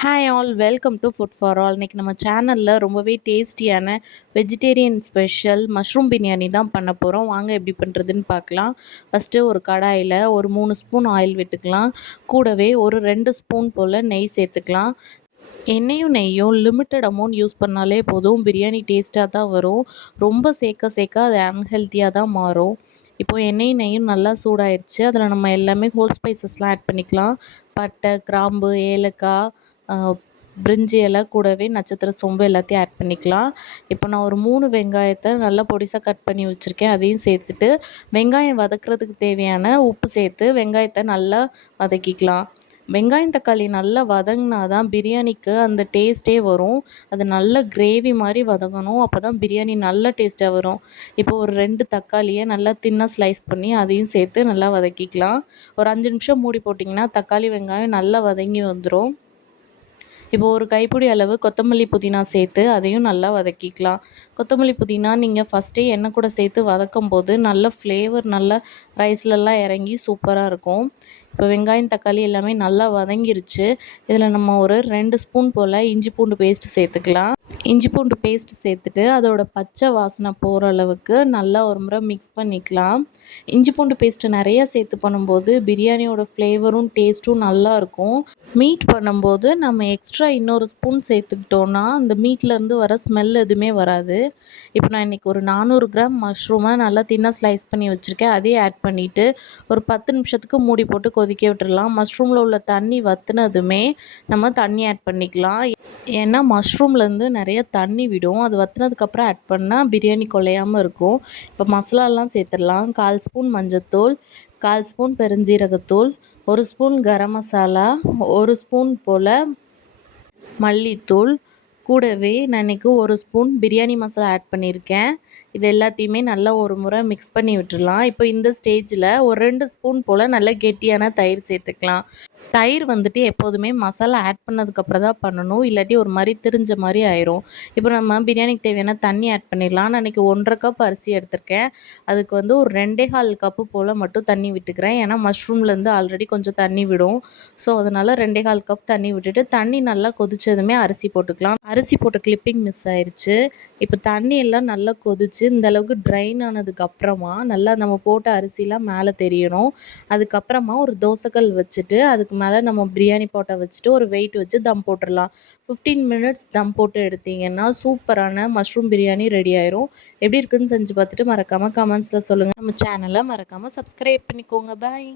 Hi all welcome to food for all இன்றைக்கி நம்ம சேனலில் ரொம்பவே டேஸ்டியான வெஜிடேரியன் ஸ்பெஷல் மஷ்ரூம் பிரியாணி தான் பண்ண போகிறோம் வாங்க எப்படி பண்ணுறதுன்னு பார்க்கலாம். ஃபஸ்ட்டு ஒரு கடாயில் ஒரு மூணு ஸ்பூன் ஆயில் விட்டுக்கலாம். கூடவே ஒரு ரெண்டு ஸ்பூன் போல் நெய் சேர்த்துக்கலாம். எண்ணெயும் நெய்யும் லிமிட்டட் அமௌண்ட் யூஸ் பண்ணாலே போதும். பிரியாணி டேஸ்ட்டாக தான் வரும். ரொம்ப சேர்க்க சேர்க்க அது அன்ஹெல்த்தியாக தான் மாறும். இப்போது எண்ணெய் நெய்யும் நல்லா சூடாயிருச்சு. அதில் நம்ம எல்லாமே ஹோல் ஸ்பைசஸ்லாம் ஆட் பண்ணிக்கலாம். பட்டை கிராம்பு ஏலக்காய் பிரிஞ்சி இலை கூடவே நட்சத்திர சோம்பு எல்லாத்தையும் ஆட் பண்ணிக்கலாம். இப்போ நான் ஒரு மூணு வெங்காயத்தை நல்லா பொடிசாக கட் பண்ணி வச்சுருக்கேன். அதையும் சேர்த்துட்டு வெங்காயம் வதக்குறதுக்கு தேவையான உப்பு சேர்த்து வெங்காயத்தை நல்லா வதக்கிக்கலாம். வெங்காயம் தக்காளி நல்லா வதங்கினா தான் பிரியாணிக்கு அந்த டேஸ்ட்டே வரும். அது நல்ல கிரேவி மாதிரி வதங்கணும். அப்போ தான் பிரியாணி நல்ல டேஸ்ட்டாக வரும். இப்போ ஒரு ரெண்டு தக்காளியை நல்லா தின்னாக ஸ்லைஸ் பண்ணி அதையும் சேர்த்து நல்லா வதக்கிக்கலாம். ஒரு அஞ்சு நிமிஷம் மூடி போட்டிங்கன்னா தக்காளி வெங்காயம் நல்லா வதங்கி வந்துடும் இப்போ ஒரு கைப்பிடி அளவு கொத்தமல்லி புதினா சேர்த்து அதையும் நல்லா வதக்கிக்கலாம். கொத்தமல்லி புதினா நீங்கள் ஃபஸ்ட்டே எண்ணெய் கூட சேர்த்து வதக்கும் போது நல்ல ஃப்ளேவர் நல்ல ரைஸ்லலாம் இறங்கி சூப்பராக இருக்கும். இப்போ வெங்காயம் தக்காளி எல்லாமே நல்லா வதங்கிருச்சு. இதில் நம்ம ஒரு ரெண்டு ஸ்பூன் போல் இஞ்சி பூண்டு பேஸ்ட்டு சேர்த்துக்கலாம். இஞ்சி பூண்டு பேஸ்ட் சேர்த்துட்டு அதோட பச்சை வாசனை போகிற அளவுக்கு நல்லா ஒரு முறை மிக்ஸ் பண்ணிக்கலாம். இஞ்சி பூண்டு பேஸ்ட்டு நிறைய சேர்த்து பண்ணும்போது பிரியாணியோட ஃப்ளேவரும் டேஸ்ட்டும் நல்லாயிருக்கும் மீட் பண்ணும்போது நம்ம எக்ஸ்ட்ரா இன்னொரு ஸ்பூன் சேர்த்துக்கிட்டோன்னா அந்த மீட்லேருந்து வர ஸ்மெல் எதுவுமே வராது. இப்போ நான் இன்றைக்கி ஒரு நானூறு கிராம் மஷ்ரூமை நல்லா தின்னாக ஸ்லைஸ் பண்ணி வச்சுருக்கேன். அதே ஆட் பண்ணிவிட்டு ஒரு பத்து நிமிஷத்துக்கு மூடி போட்டு கொதிக்க விட்டுடலாம் மஷ்ரூமில் உள்ள தண்ணி வற்றுனதுமே நம்ம தண்ணி ஆட் பண்ணிக்கலாம். ஏன்னா மஷ்ரூம்லேருந்து நிறைய தண்ணி விடும். அது வத்தினதுக்கப்புறம் ஆட் பண்ணால் பிரியாணி குலையாமல் இருக்கும். இப்போ மசாலாலாம் சேர்த்துடலாம். கால் ஸ்பூன் மஞ்சத்தூள் கால் ஸ்பூன் பெருஞ்சீரகத்தூள் ஒரு ஸ்பூன் கரம் மசாலா ஒரு ஸ்பூன் போல் மல்லித்தூள். கூடவே நான் இன்றைக்கி ஒரு ஸ்பூன் பிரியாணி மசாலா ஆட் பண்ணியிருக்கேன். இது எல்லாத்தையுமே நல்லா ஒரு முறை மிக்ஸ் பண்ணி விட்டுடலாம். இப்போ இந்த ஸ்டேஜில் ஒரு ரெண்டு ஸ்பூன் போல் நல்லா கெட்டியான தயிர் சேர்த்துக்கலாம். தயிர் வந்துட்டு எப்போதுமே மசாலா ஆட் பண்ணதுக்கப்புறம் தான் பண்ணணும். இல்லாட்டி ஒரு மாதிரி திரிஞ்ச மாதிரி ஆயிரும். இப்போ நம்ம பிரியாணிக்கு தேவையான தண்ணி ஆட் பண்ணிடலாம். நான் இன்றைக்கி ஒன்றரை கப் அரிசி எடுத்திருக்கேன். அதுக்கு வந்து ஒரு ரெண்டே கால் கப்பு போல் மட்டும் தண்ணி விட்டுக்கிறேன். ஏன்னா மஷ்ரூம்லேருந்து ஆல்ரெடி கொஞ்சம் தண்ணி விடும். ஸோ அதனால் ரெண்டே கால் கப் தண்ணி விட்டுட்டு தண்ணி நல்லா கொதிச்சதுமே அரிசி போட்டுக்கலாம். அரிசி போட்ட கிளிப்பிங் மிஸ் ஆயிடுச்சு இப்போ தண்ணி எல்லாம் நல்லா கொதிச்சு இந்த அளவுக்கு ட்ரைன் ஆனதுக்கு அப்புறமா நல்லா நம்ம போட்ட அரிசிலாம் மேலே தெரியணும். அதுக்கப்புறமா ஒரு தோசைக்கல் வச்சுட்டு அதுக்கு மேலே நம்ம பிரியாணி போட்டை வச்சுட்டு ஒரு வெயிட் வச்சு தம் போட்டுடலாம். ஃபிஃப்டீன் மினிட்ஸ் தம் போட்டு எடுத்தீங்கன்னா சூப்பரான மஷ்ரூம் பிரியாணி ரெடி ஆயிரும். எப்படி இருக்குன்னு செஞ்சு பார்த்துட்டு மறக்காமல் கமெண்ட்ஸில் சொல்லுங்கள் நம்ம சேனலை மறக்காமல் சப்ஸ்கிரைப் பண்ணிக்கோங்க. பாய்